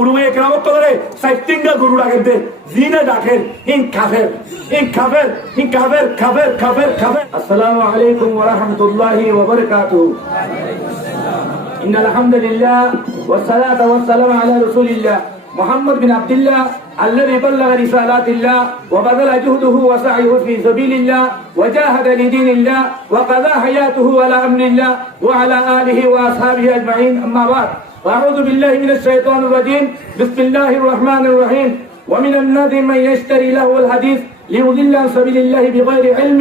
উলুমে একরাম করে সাইটিঙ্গা গরু ডাকেন দে জিনে ডাকেন ইন কাফের আসসালামু আলাইকুম ওয়া রাহমাতুল্লাহি ওয়া বারাকাতুহু ইন্নাল হামদুলিল্লাহ ওয়াস সালাতু ওয়াস সালামু আলা রাসূলিল্লাহ محمد بن عبد الله الذي بلغ رسالات الله وبذل جهده وسعيه في سبيل الله وجاهد لدين الله وقضى حياته على امر الله وعلى اله واصحابه اجمعين اما بعد اعوذ بالله من الشيطان الرجيم بسم الله الرحمن الرحيم ومن الناس من يشتري له الحديث ليضل عن سبيل الله بغير علم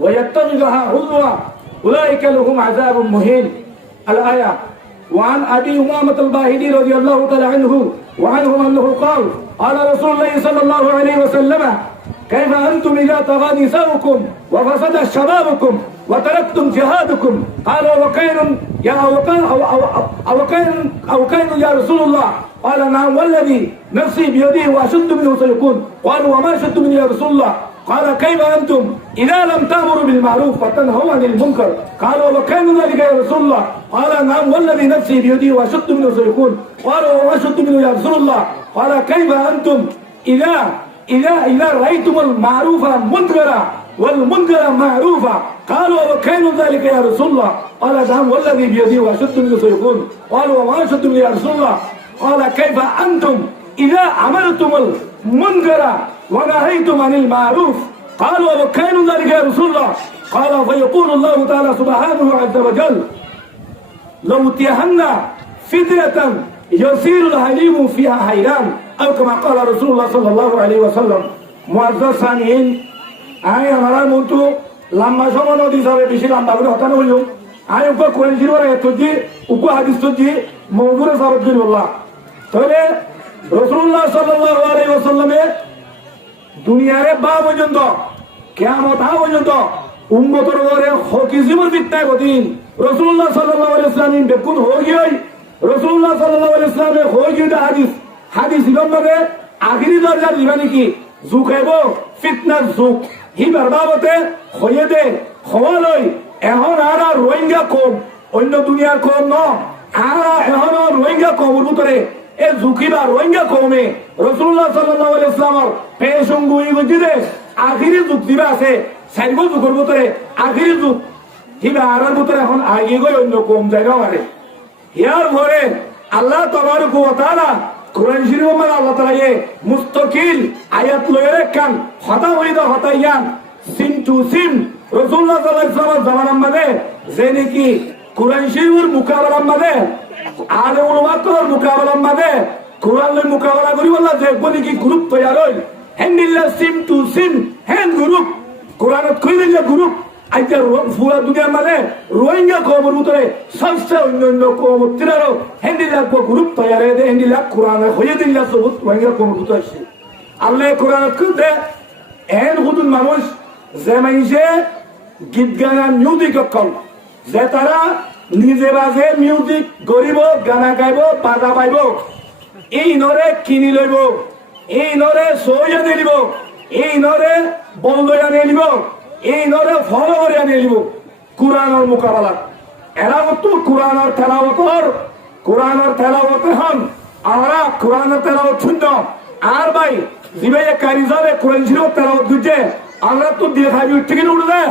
ويتخذها هزوا اولئك لهم عذاب مهين الايه وعن ابي امامه الباهلي رضي الله تعالى عنه وعنهم انه قال قال رسول الله صلى الله عليه وسلم كيف انتم اذا طغى نساؤكم وفسد شبابكم وتركتم جهادكم قالوا وكيل يا وكيل يا رسول الله قال نعم والذي نفسي بيده واشد منه سيكون قالوا وما اشد منه يا رسول الله قال كيف انتم اذا لم تامروا بالمعروف وتنهوا عن المنكر قالوا وكان ذلك يا رسول الله قال نعم والذي نفسي بيده واشد منه سيكون قالوا وما اشد منه يا رسول الله قال كيف انتم اذا رايتم المعروف منكرا والمنكر معروفا قالوا وكان ذلك يا رسول الله قال نعم والذي بيده واشد منه سيكون قالوا وما اشد منه يا رسول الله قال كيف انتم اذا امرتم المنكر ونهيتم عن المعروف قالوا وكان ذلك يا رسول الله قال فيقول الله تعالى سبحانه عز وجل لو اتيهن فتنة يصير الحليم فيها حيران او كما قال رسول الله صلى الله عليه وسلم معزز سامعين আয় আমার মতো লম্বা সময় নদী যাবে বেশি লম্বা করে হতানো হইল আয় উপ কোরআন শরীফের আয়াত দি উপ হাদিস দি মওদুরে সাবত করি বললাম তাহলে রাসূলুল্লাহ সাল্লাল্লাহু আলাইহি ওয়াসাল্লামে দুনিয়ারে বা পর্যন্ত কিয়ামত আ পর্যন্ত উম্মতের উপরে হকিজমের বিত্তায় গদিন রাসূলুল্লাহ সাল্লাল্লাহু আলাইহি ওয়াসাল্লাম বেকুন হই গই রাসূলুল্লাহ সাল্লাল্লাহু আলাইহি ওয়াসাল্লামে হই গই হাদিস ইমামে আখিরি দরজা দিবানি কি জুকাইব ফিতনার যুগ হি বারবাবতে হয়ে দে হওয়ালই এখন আর রোহিঙ্গা কম অন্য দুনিয়ার কম ন আর এখন রোহিঙ্গা কমর ভিতরে এ জুকিবা রোহিঙ্গা কমে রাসূলুল্লাহ সাল্লাল্লাহু আলাইহি ওয়াসাল্লামর পেশঙ্গু ই গজিদে আখিরি যুগ দিবা আছে সাইগো যুগের ভিতরে আখিরি যুগ হিবা আরার ভিতরে এখন আগে গই অন্য কম জায়গা পারে ইয়ার পরে আল্লাহ তাবারক ওয়া তাআলা কোরআন শরীফে মানে আল্লাহ তাআলা মুস্তাকিল আয়াত লয়ে কান হতা হইদা হতাইয়ান সিম টু সিম রাসূলুল্লাহ সাল্লাল্লাহু আলাইহি ওয়াসাল্লাম জামানার মধ্যে যে নাকি কোরআন শরীফের মুকাবালার মধ্যে আলে উলামার মুকাবালার মধ্যে কোরআনের মুকাবালা করি বলা যে বলি কি গ্রুপ তৈরি হই হেন্ডিল্লা সিম টু সিম হেন গ্রুপ কোরআনত কইলে গ্রুপ আইতা পুরা দুনিয়ার মানে রোহিঙ্গা কওমের ভিতরে সবচেয়ে অন্যান্য কওমের তিরারো হেন্ডিল্লা গ্রুপ তৈরি দে হেন্ডিল্লা কোরআনে হইয়ে দিল্লা সবুত রোহিঙ্গা কওমের ভিতরে আছে আল্লাহ কোরআনত কইতে এন হুদুন মানুষ যে মাইছে গীত গানা মিউজিক কল যে তারা নিজে বাজে মিউজিক গরিব গানা গাইব বাজা পাইব এই নরে কিনি লইব এই নরে সইয়া নিব এই নরে বলদয়া নিব এই নরে ফলো করে নিব কোরআনের মোকাবেলা এরা তো কোরআনের তেলাওয়াত হন আমরা কোরআনের তেলাওয়াত শূন্য আর ভাই জিবে কারিজারে কোরআন শরীফ তেলাওয়াত দিতে আমরা তো দিল খাবি উঠে কিনে উড়ে দেয়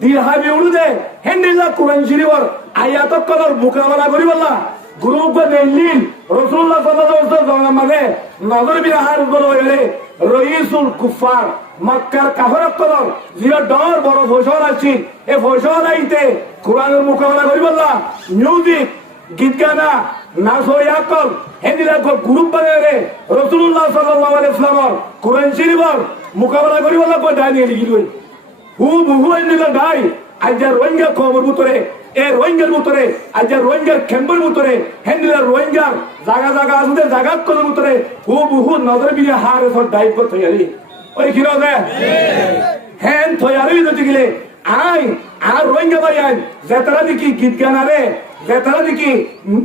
দিল খাবি উড়ে দেয় হেন্ডিল্লা কোরআন শরীফের আয়াত কলর মোকাবেলা করি বললা গ্রুপ নেলিন রাসূলুল্লাহ সাল্লাল্লাহু আলাইহি ওয়াসাল্লাম মানে নজর বিহার বলে রইসুল কুফার মক্কার কাফের কলর জিরা ডর বড় ফসল আছে এই ফসল আইতে কোরআনের মোকাবেলা করি বললা মিউজিক গীত গানা নাচ ইয়াকল হেন্ডিল্লা গ্রুপ বানারে রাসূলুল্লাহ সাল্লাল্লাহু আলাইহি ওয়াসাল্লাম কোরআন শরীফের মোকাবেলা করি বললা কই ডাই নিয়ে লিখি হু হেন্ডিল্লা ডাই আজ রোহিঙ্গা কওমের ভিতরে এ রোহিঙ্গার ভিতরে আজ রোহিঙ্গার ক্যাম্পের ভিতরে হেন্ডিলার রোহিঙ্গার জায়গা জায়গা আছে জায়গা করার ভিতরে বহু নজর বিরে হারে সব ডাইভ করতে গেলি ওই কি রে হ্যান থয়ারি যদি গেলে আই আর রোহিঙ্গা ভাই আই যে তারা নাকি গীত গান আরে যে তারা নাকি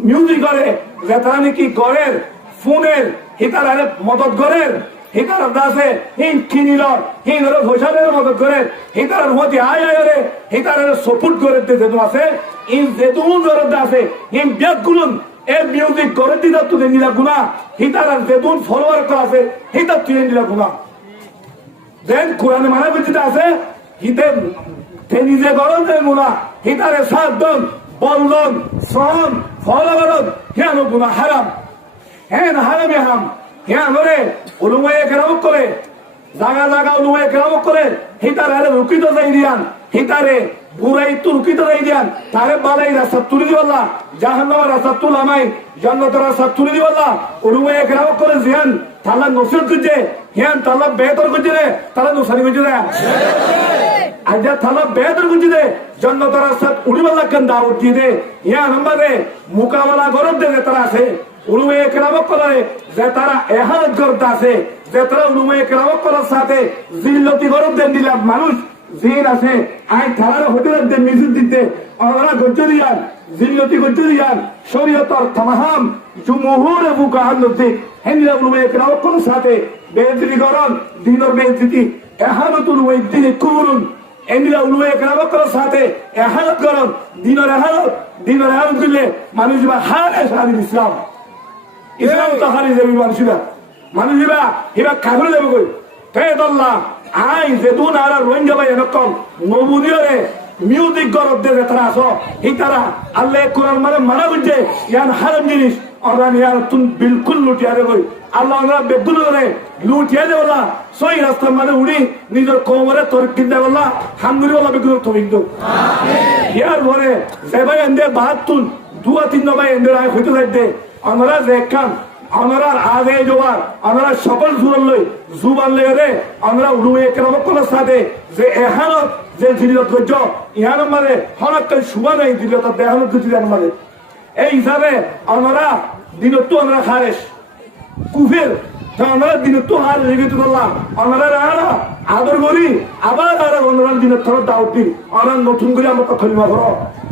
মিউজিক করে যে তারা নাকি গড়ের ফোনের হিতার আরে মদত গড়ের হিতার দাসে হিন কিনিলর হিন ওর ঘোষালের মদত করে হিতার মধ্যে আয় রে হিতার সাপোর্ট করে দিতে আছে ইন যেতুন জরদ আছে হিন ব্যাগগুলুন এই মিউজিক করে দিদা তুলে নিলা গুণা হিতার আর বেদুন ফলোয়ার করা আছে হিতা তুলে নিলা গুণা দেন কোরআনে মানা বুঝতে আছে হিতে নিজে গরম দেন গুণা হিতারে সাত দন বলদন শ্রম ফলবরদ হ্যাঁ গুণা হারাম হ্যাঁ হারামে হাম হ্যাঁ ধরে উলুমায়ে কেরাম করে জাগা জাগা উলুমায়ে কেরাম করে হিতারে আরে রুকিত যাই দিয়ান হিতারে বুড়াই তুর্কিত যাই দিয়ান তারে বালাই রাস্তা তুলে দিবাল্লা জাহান্নামের রাস্তা তুলামাই জান্নাতের রাস্তা তুলে দিবাল্লা উলুমায়ে কেরাম করে জিয়ান তালা নসিহত করছে হ্যাঁ তালা বেহতর করছে রে তালা নুসানি করছে রে আজা তালা বেহতর করছে রে জান্নাতের রাস্তা উড়িবাল্লা কেন দাওয়াত দিয়ে দে হ্যাঁ নম্বরে মোকাবেলা গরব দে তারা আছে উলুমায়ে কেরাম করে যে তারা এহানত করতে আছে যে তারা উলুমায়ে কেরাম করার সাথে জিল্লতি গরব দেন দিলাম মানুষ জিন আছে আই থানার হোটেলের দেন মিজুর দিতে ওরা গজ্জ দিয়ান জিল্লতি গজ্জ দিয়ান শরীয়তর তামাম জুমহুর ফুকাহার নতি হেনলা উলুমায়ে কেরাম করার সাথে বেইজ্জতি গরম দিনের বেইজ্জতি এহানতুল ওয়াইদ্দিন কুরুন এনলা উলুমায়ে কেরাম করার সাথে এহানত গরম দিনের এহানত দিলে মানুষ বা হারে স্বাধীন ইসলাম ইসলাম তো হারিয়ে যাবে মানুষরা এবার কাগরে যাবে কই ফেদল্লাহ আই যেদুন আর রোহিঙ্গা ভাই এরকম নবুদিয়রে মিউজিক গরব দে তারা আসো এই তারা আল্লাহ কোরআন মানে মানা বুঝছে ইয়ান হারাম জিনিস ওরা ইয়ার তুম বিলকুল লুটিয়া রে কই আল্লাহ আমরা বেগুল করে লুটিয়া দে বলা সই রাস্তা মানে উড়ি নিজের কোমরে তোর কিন্দা বলা হামগুরি বলা বেগুল তো বিন্দু আমিন ইয়ার পরে যে ভাই এন্ডে বাহাতুন দুয়া তিন ভাই এন্ডে রায় হইতে যাইতে আমরা দেখলাম আমরা আগে জোয়ার আমরা সকল জুরল লই জুবান লেগে আমরা উলুমায়ে কেরাম করার সাথে যে এহানত যে জিল্লত গজ্জ ইহান মানে হনক সুবা নাই দিলত দেহানত গজ্জ মানে এই হিসাবে আমরা দিনতো আমরা খারেশ কুফের আমরা দিনতো হার লেগে তো বললাম আমরা আদর করি আবার আর আমরা দিনের থর দাওয়াত দিই আমরা নতুন করে আমরা কলিমা করো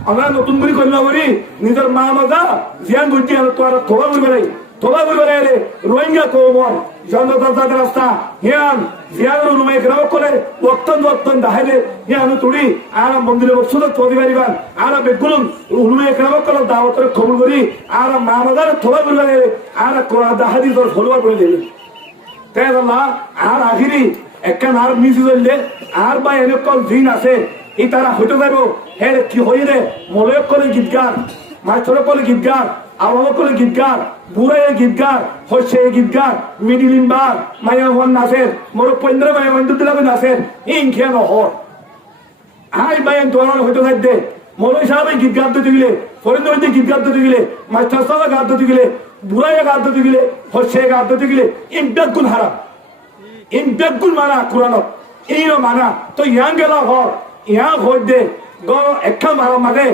আমরা নতুন করে কলিমা করি নিজের মা মাজা জিয়ান বুঝি আর তো আর থোবা করবে নাই তোবা করবে রে রোহিঙ্গা কোমর জনতা রাস্তা হিয়ান জিয়ান উলুমায়ে কেরাম করে ওয়াক্তন দাহাইলে হিয়ান তুড়ি আর মন্দিরে বসুদ তোদি পারিবান আর বেগুন উলুমায়ে কেরাম করে দাওয়াতের কবুল করি আর মা মাজার তোবা করবে রে আর কোরআন দাহাদি তোর ফলোয়ার করে দেবে তাই আল্লাহ আর আখিরি একখান আর মিশে চললে আর বা এরকম দিন আছে এই তারা হইতে যাব হে কি হই রে মলয় করে গীত গান মাস্টার করে গীত গান আবহাওয়া করে গীত গান বুড়াইয়ের গীত গান হচ্ছে গীত গান মিডিলিম্বার মায়া হন নাচের মোর পন্দ্র মায়া মন্দির দিলাম নাচের ইং খেয়ে নহর আই বাইন তোরান হইতে থাকতে মৌলী সাহেব গীত গান দিতে গেলে ফরিন্দ্র গীত গান দিতে গেলে মাস্টার সাহেব গান দিতে গেলে বুড়াইয়া গান দিতে গেলে হচ্ছে গান দিতে গেলে ইম্প্যাক্ট গুণ হারা ইম্প্যাক্ট গুণ মানা কোরআনত এইরো মানা তো ইয়াং গেল হর ইয়াং হই দে গরম একখান গরম মাঝে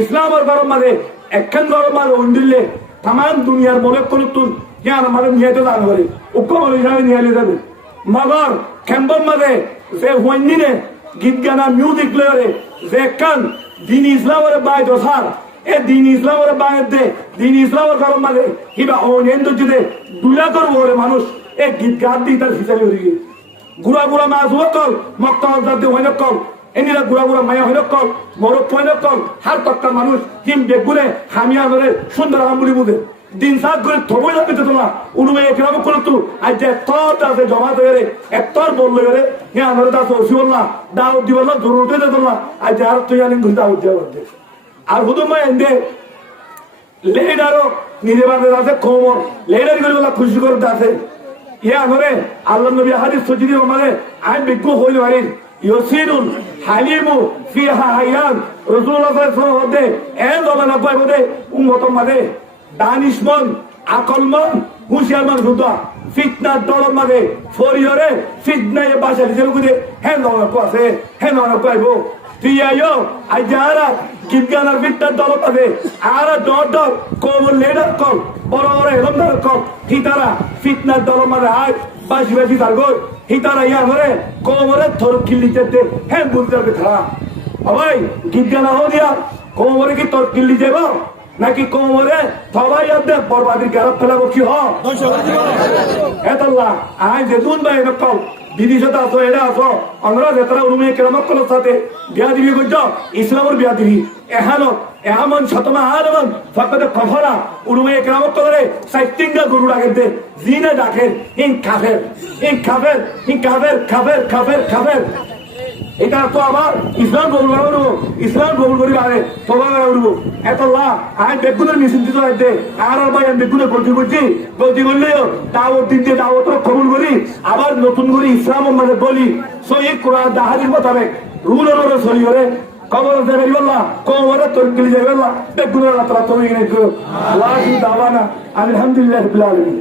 ইসলামের গরম মাঝে একখান গরম মাঝে উন্দিলে তাম দুনিয়ার মনে করতুন ইয়ার মাঝে নিয়ে তো দান করে উক্কম হিসাবে নিয়ে যাবে মগর খেম্বর মাঝে যে হইনিনে গীত গানা মিউজিক প্লেয়ারে যে একখান দিন ইসলামের বাই দশার এ দিন ইসলামের বায়ের দে দিন ইসলামের গরম মাঝে কিবা অনেন্দ যদি দুলা করবো রে মানুষ এ গীত গান দিয়ে তার হিসাবে হয়ে গিয়ে গুড়া গুড়া মাছ হকল মক্তা হইন কল এনিরা গুড়া গুড়া মায়া হইন কল মরক হইন কল হার তক্কা মানুষ হিম বেগুনে হামিয়া ধরে সুন্দর আমবুলি বুঝে দিন সাত করে থবই লাগবে তোলা উলুমায়ে কেরাম করে তু আজ যে এতটা আছে জমা ধরে এতর বললো রে হ্যাঁ আমরা দাস ওসি বললাম দাওয়াত দিব না জরুরতে দে তোলা আজ আর তুই জানেন ঘুরে দাওয়াত দেওয়া আর হুদুম মা এন্দে লেডারও নিজে বাদে আছে কোমর লেডার করে বলা খুশি করতে আছে ইয়া ধরে আল্লাহ নবী হাদিস সজিদি আমারে আই বিজ্ঞ হইল পারি ইউসিরুল হালিমু ফিহা হায়ান রাসূলুল্লাহ সাল্লাল্লাহু আলাইহি ওয়াসাল্লাম এ জমানা পাইবদে উম্মত মাদে দানিশমন আকলমন হুশিয়ারমান হুদা ফিতনা দলর মাদে ফরিয়রে ফিতনা এ বাসা দিছে গুদে হেন জমানা পাছে হেন জমানা পাইবো তুই আইও আই যারা গিবগানার ফিতনা দলর মাদে আর ডর কোমল লেডার কল বড় বড় এলমদার কল হিতারা ফিতনার দলর মাদে আয় বাসি বাসি তার গই হিতারা ইয়া ধরে কোমরে থর কিল্লি যেতে হ্যাঁ বুঝতে পারবে খারাপ ভাই গীত গানা হো দিয়া কোমরে কি তোর কিল্লি যাব নাকি কোমরে সবাই আদে বরবাদির গারব ফেলাবো কি হ এতল্লাহ আই যে দুন ভাই নকল বিদেশত আছো এটা আছো আমরা যেতারা উরুমে কেরামত কল সাথে বিয়া দিবি কইছ ইসলামের বিয়া দিবি এহানত এহামন শতমা আলমন ফকতে কফরা উরুমে কেরামত কলরে সাইটিঙ্গা গরু রাখে দে জিনে ডাকে ইন কাফের ইন কাফের ইন কাফের কাফের কাফের কাফের এটা তো আমার ইসলাম কবুল করবো ইসলাম কবুল করি আরে তোবা করবো এতল্লাহ আই বেগুনের মিছিল দিতে হইতে আর ভাই আমি বেগুনে গলতি করলেও দাওয়াত দিতে দাওয়াত কবুল করি আবার নতুন করে ইসলাম মানে বলি সহি কোরআন দাহারির মোতাবেক রুলের ওরে সহি করে কবর দেবে বললা কোমরে তোর গলি যাবে বললা বেগুনের আল্লাহ তাআলা তোর এখানে আল্লাহ দাওয়ানা আলহামদুলিল্লাহ রাব্বিল আলামিন